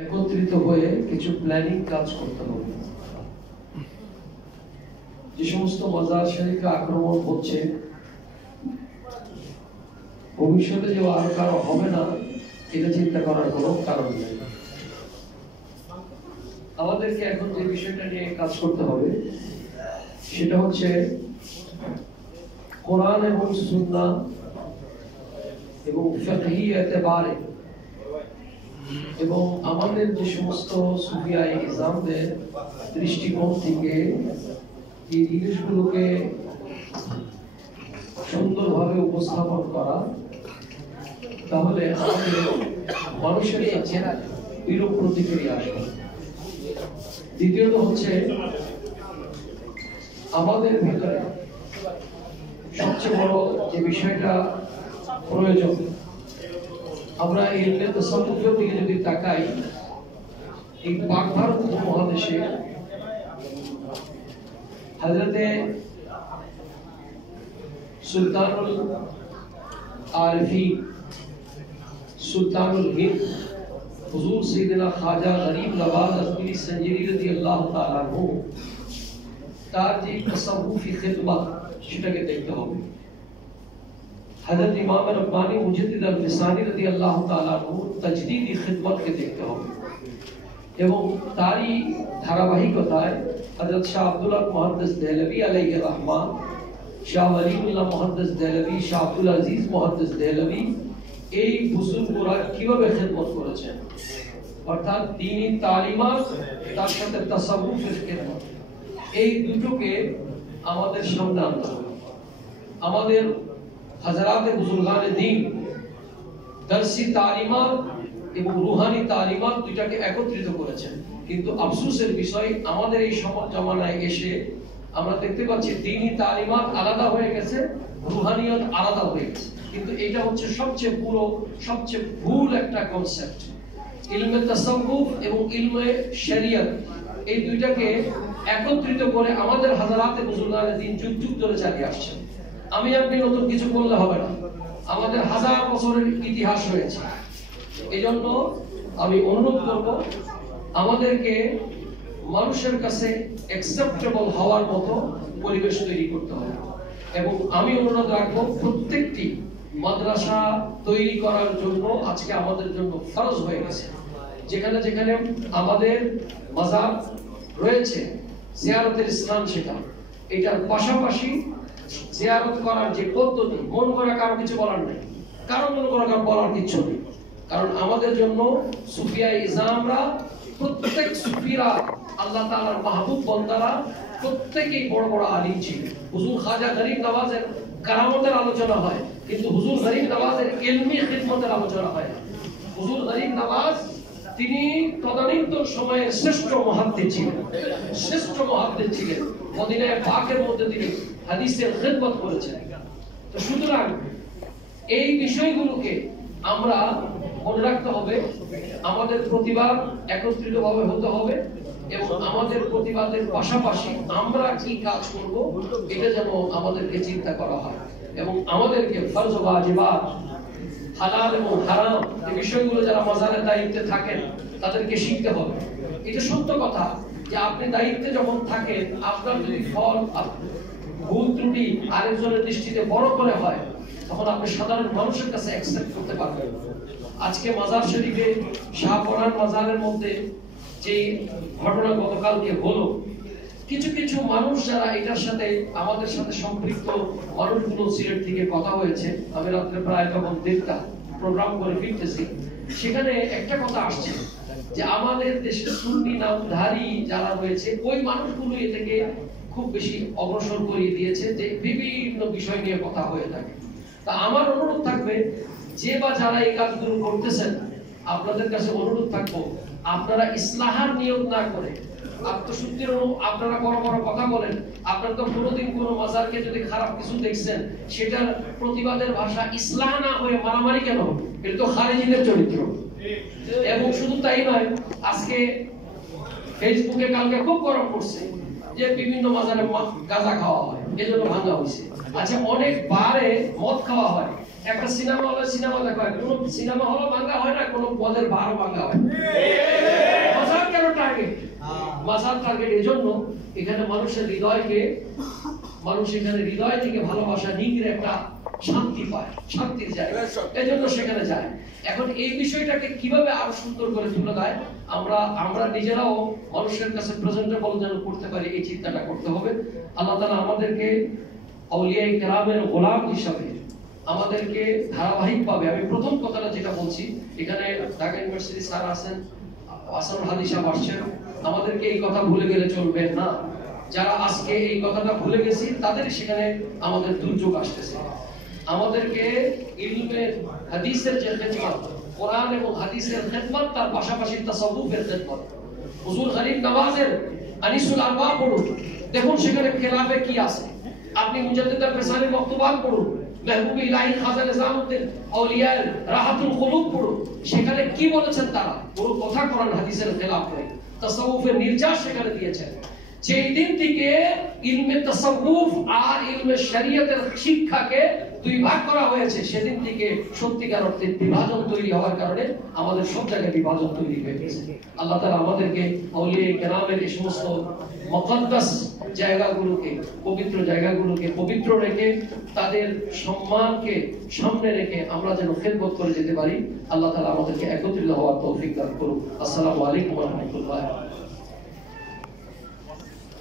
একত্রিত হয়ে কিছু প্ল্যানিং কাজ করতে হবে। যে সমস্ত মাজার শরীফে আক্রমণ হচ্ছে, ভবিষ্যতে যে আর কারো হবে না এটা চিন্তা করার কোনো কারণ নেই। আমাদেরকে এখন যে বিষয়টা নিয়ে কাজ করতে হবে সেটা হচ্ছে কোরআন এবং সুন্নাহ এবং ফিকহি এতেবারে এবং আমাদের যে সমস্ত সুফিয়ায়ে ইসলামদের দৃষ্টিকোণ থেকে এই জিনিসগুলোকে সুন্দরভাবে উপস্থাপন করা, তাহলে আমাদের মানুষের কাছে বিরূপ প্রতিক্রিয়া আসবে। দ্বিতীয়ত হচ্ছে আমাদের ভিতরে সবচেয়ে বড় যে বিষয়টা প্রয়োজন, আমরা ইলমে তাসাউফের দিকে যদি তাকাই, এই পাক ভারত উপমহাদেশে হযরতে সুলতানুল আরিফিন সুলতানুল হিন্দ হুজুর সাইয়েদনা খাজা গরিব নওয়াজ আজমিরি সঞ্জরি রাদিয়াল্লাহু তাআলা আনহু তার যে তাসাউফি খিদমত সেটাকে দেখতে হবে। हज़रत इमाम रब्बानी मुजद्दिद अल-फिसानी रज़ियल्लाहु ताआला अन्हु तजदीदी खिदमत के देखते হবে এবং তারই ধারাবাহিকতায় হযরত শাহ আব্দুল হক মুহাদ্দিস দেহলভী আলাইহি রহমান, শাহ ওয়ালিউল্লাহ মুহাদ্দিস দেহলভী, শাহ আব্দুল আজিজ মুহাদ্দিস দেহলভী এই বুজুর্গরা কিভাবে খিদমত করেছেন, অর্থাৎ দ্বীনি তালিমাত তার সাথে তাসাউফের খিদমত, এই দুটোকে আমাদের সামনে আনতে হবে। আমাদের हज़रात बुजुर्गान दीन दर्सी तालिमात এবং রুহানি তালিমাত দুইটাকে একত্রিত করেছেন, কিন্তু আফসোসের বিষয় আমাদের এই জামানায় এসে আমরা দেখতে পাচ্ছি দ্বীনি তালিমাত আলাদা হয়ে গেছে, রুহানিয়ত আলাদা হয়ে গেছে। কিন্তু এটা হচ্ছে সবচেয়ে পুরো সবচেয়ে ভুল একটা কনসেপ্ট। ইলমে তাসাউফ এবং ইলমে শরিয়ত এই দুইটাকে একত্রিত করে আমাদের হযরাত বুজুর্গান দীন যুগ যুগ ধরে চালিয়ে আসছেন। আমি আপনি নতুন কিছু বললে হবে না, আমাদের হাজার বছরের ইতিহাস রয়েছে। এজন্য আমি অনুরোধ করব আমাদেরকে মানুষের কাছে অ্যাকসেপ্টেবল হওয়ার মতো পরিবেশ তৈরি করতে হবে। এবং আমি অনুরোধ রাখবো প্রত্যেকটি মাদ্রাসা তৈরি করার জন্য আজকে আমাদের জন্য ফরজ হয়ে গেছে। যেখানে যেখানে আমাদের মাজার রয়েছে জিয়ারতের স্থান সেটা, এটার পাশাপাশি জিয়ারত করার যে পদ্ধতি, মন করা কারো কিছু বলার নেই, কারো মন করা কারো বলার কিছু নেই। কারণ আমাদের জন্য সুফিয়ায়ে ইসলামরা প্রত্যেক সুফিরা আল্লাহ তাআলার মাহবুব বান্দারা প্রত্যেকেই বড় বড় আলিম ছিলেন। হুজুর খাজা গরিব নওয়াজের কারামতের আলোচনা হয়, কিন্তু হুজুর গরিব নওয়াজের ইলমি খিদমতের আলোচনা হয় না। হুজুর গরিব নওয়াজ তিনি তদানীন্তন সময়ের শ্রেষ্ঠ মুহাদ্দিস ছিলেন, শ্রেষ্ঠ মুহাদ্দিস ছিলেন। মদিনায়ে পাকের মধ্যে তিনি হাদিসের খিদমত করেছেন। তো সুতরাং এই বিষয়গুলোকে আমরা মনে রাখতে হবে। আমাদের প্রতিবাদ একত্রিতভাবে হতে হবে এবং আমাদের প্রতিবাদের পাশাপাশি আমরা কি কাজ করব এটা যেন আমাদেরকে চিন্তা করা হয় এবং আমাদেরকে ফরজ ওয়াজিবাত, হালাল এবং হারাম এই বিষয়গুলো যারা মাজারের দায়িত্বে থাকেন তাদেরকে শিখতে হবে। এটা সত্য কথা যে আপনি দায়িত্বে যখন থাকেন, আপনার যদি ফল ভুল ত্রুটি আরেকজনের দৃষ্টিতে বড় করে হয়, তখন আপনি সাধারণ মানুষের কাছে অ্যাকসেপ্ট করতে পারবেন। আজকে মাজার শরীফে শাহপরান মাজারের মধ্যে যে ঘটনা গতকালকে হলো, কিছু কিছু মানুষ যারা এটার সাথে আমাদের সাথে সম্পৃক্ত মানুষগুলো সিলেট থেকে কথা হয়েছে, আমি রাত্রে প্রায় তখন 1:30টা প্রোগ্রাম করে ফিরতেছি, সেখানে একটা কথা আসছে যে আমাদের দেশের সুন্নি নামধারী যারা রয়েছে ওই মানুষগুলো এ থেকে খুব বেশি অগ্রসর করিয়ে দিয়েছে যে বিভিন্ন বিষয় নিয়ে কথা হয়ে থাকে। তা আমার অনুরোধ থাকবে, যে বা যারা এই কাজগুলো করতেছেন, আপনাদের কাছে অনুরোধ থাকবো আপনারা ইসলাহার নিয়ত না করে আত্মশুদ্ধির আপনারা বড় বড় কথা বলেন। আপনারা তো কোনোদিন কোনো মাজারকে যদি খারাপ কিছু দেখছেন, সেটার প্রতিবাদের ভাষা ইসলাহ না হয়ে মারামারি কেন? এটা তো খারিজিদের চরিত্র। এবং শুধু তাই নয়, আজকে ফেসবুকে কালকে খুব গরম করছে যে বিভিন্ন মাজারে গাঁজা খাওয়া হয়, এজন্য ভাঙা হয়েছে। আচ্ছা, অনেক বারে মদ খাওয়া হয়, একটা সিনেমা হলে সিনেমা দেখা হয়, কোনো সিনেমা হলও ভাঙা হয় না, কোনো পদের বারও ভাঙা হয়। মাজার টার্গেট এজন্য এখানে মানুষের হৃদয়কে, মানুষ এখানে হৃদয় থেকে ভালোবাসা নিংড়ে একটা শান্তি পায়, শান্তির জায়গা, এজন্য সেখানে যায়। এখন এই বিষয়টাকে কিভাবে আরো সুন্দর করে তুলে দেয়, আমরা নিজেরাও মানুষের কাছে প্রেজেন্টেবল যেন করতে পারি, এই চিন্তাটা করতে হবে। আল্লাহ তাআলা আমাদেরকে আউলিয়ায়ে কেরামের গোলাম হিসাবে আমাদেরকে ধারাবাহিকভাবে, আমি প্রথম কথাটা যেটা বলছি, এখানে ঢাকা ইউনিভার্সিটি স্যার আছেন, আসানুল হাদি সাহেব আসছেন, আমাদেরকে এই কথা ভুলে গেলে চলবে না। যারা আজকে এই কথাটা ভুলে গেছি তাদের সেখানে আমাদের দুর্যোগ আসতেছে। আমাদেরকে ইলমে হাদিসের যে খেদমত, কোরআন এবং হাদিসের খেদমত, তার পাশাপাশি তাসাউফের খেদমত। হুজুর গরিব নওয়াজের আনিসুল আরবা পড়ুন, দেখুন সেখানে খেলাফে কি আছে। আপনি মুজাদ্দিদ আল-ফিসানির বক্তব্য পড়ুন, মেহবুব ইলাহি খাজা নিজামউদ্দিন আউলিয়ার রাহাতুল কুলুব পড়ুন, সেখানে কি বলেছেন তারা, পুরো কথা কোরআন হাদিসের খেলাফ করে তাসাউফের নির্যাস সেখানে দিয়েছেন। যেই দিন থেকে ইলমে তাসাউফ আর ইলমে শরীয়তের শিক্ষাকে দুই ভাগ করা হয়েছে, সেদিন থেকে সত্যিকার অর্থে বিভাজন তৈরি হওয়ার কারণে আমাদের সব জায়গায় বিভাজন তৈরি হয়ে গেছে। আল্লাহ তাআলা আমাদেরকে আউলিয়ায়ে কেরামের এই সমস্ত মুকদ্দাস জায়গাগুলোকে, পবিত্র জায়গাগুলোকে পবিত্র রেখে, তাদের সম্মানকে সামনে রেখে আমরা যেন খেদমত করে যেতে পারি। আল্লাহ তাআলা আমাদেরকে একত্রিত হওয়ার তৌফিক দান করুন। আসসালামু আলাইকুম ওয়া রাহমাতুল্লাহ।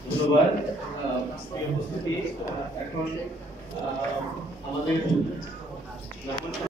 ধন্যবাদ। উপস্থিতি এখন আমাদের